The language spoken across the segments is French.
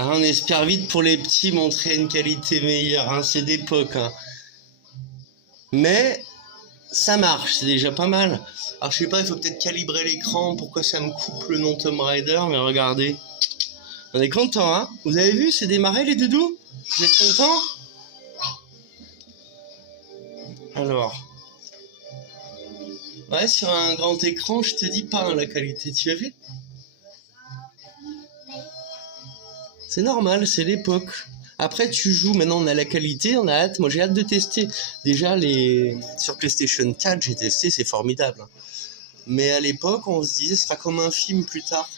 Ah, on espère vite pour les petits montrer une qualité meilleure, hein, c'est d'époque. Hein. Mais ça marche, c'est déjà pas mal. Alors je sais pas, il faut peut-être calibrer l'écran, pourquoi ça me coupe le nom Tomb Raider, mais regardez. On est content, hein. Vous avez vu, c'est démarré les doudous? Vous êtes contents? Alors. Ouais, sur un grand écran, je te dis pas hein, la qualité, tu as vu? C'est normal, c'est l'époque. Après, tu joues, maintenant on a la qualité, on a hâte. Moi j'ai hâte de tester. Déjà, sur PlayStation 4, j'ai testé, c'est formidable. Mais à l'époque, on se disait, ce sera comme un film plus tard.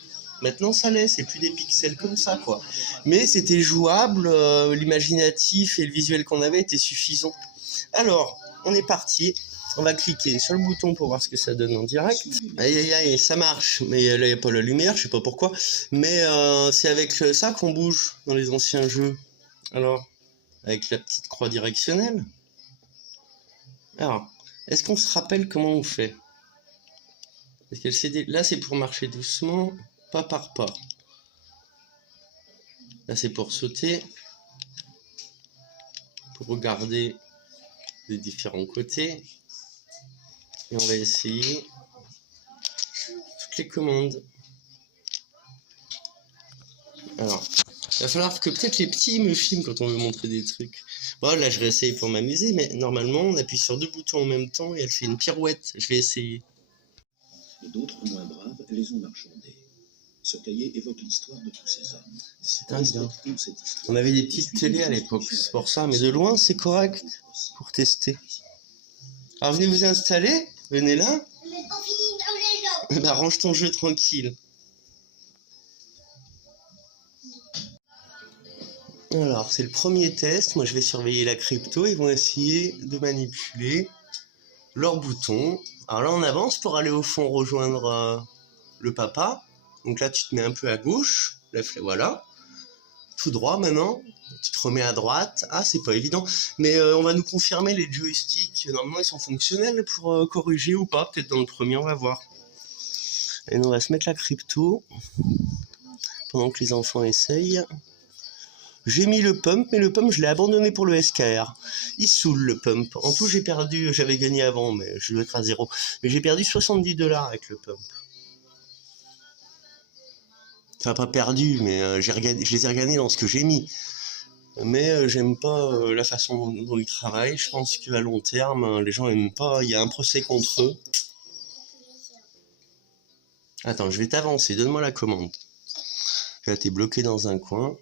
Maintenant, ça l'est, c'est plus des pixels comme ça, quoi. Mais c'était jouable, l'imaginatif et le visuel qu'on avait était suffisant. Alors, on est parti. On va cliquer sur le bouton pour voir ce que ça donne en direct. Aïe aïe aïe, ça marche. Mais là, il n'y a pas la lumière, je sais pas pourquoi. Mais c'est avec ça qu'on bouge dans les anciens jeux. Alors, avec la petite croix directionnelle. Alors, est-ce qu'on se rappelle comment on fait? Parce que là, c'est pour marcher doucement, pas par pas. Là, c'est pour sauter, pour regarder les différents côtés. Et on va essayer toutes les commandes. Alors, il va falloir que peut-être les petits me filment quand on veut montrer des trucs. Bon, là, je réessaye pour m'amuser, mais normalement, on appuie sur 2 boutons en même temps et elle fait une pirouette. Je vais essayer. D'autres, moins braves, les ont marchandés. Ce cahier évoque l'histoire de tous ces hommes. C'est indien. On avait des petites télés à l'époque, c'est pour ça, mais de loin, c'est correct pour tester. Alors, venez vous installer, venez là. Mais pas fini dans les jeux. Bah, range ton jeu tranquille. Alors, c'est le premier test. Moi, je vais surveiller la crypto. Ils vont essayer de manipuler leurs boutons. Alors là, on avance pour aller au fond rejoindre le papa. Donc là, tu te mets un peu à gauche. Là, voilà. Tout droit maintenant. Tu te remets à droite. Ah, c'est pas évident. Mais on va nous confirmer les joysticks. Normalement, ils sont fonctionnels pour corriger ou pas. Peut-être dans le premier, on va voir. Et nous, on va se mettre la crypto pendant que les enfants essayent. J'ai mis le pump, mais le pump, je l'ai abandonné pour le SKR. Il saoule, le pump. En tout, j'ai perdu, j'avais gagné avant, mais je dois être à 0. Mais j'ai perdu 70$ avec le pump. Enfin, pas perdu, mais je les ai regagnés dans ce que j'ai mis. Mais j'aime pas la façon dont ils travaillent. Je pense qu'à long terme, les gens aiment pas. Il y a un procès contre eux. Attends, je vais t'avancer. Donne-moi la commande. Là, t'es bloqué dans un coin.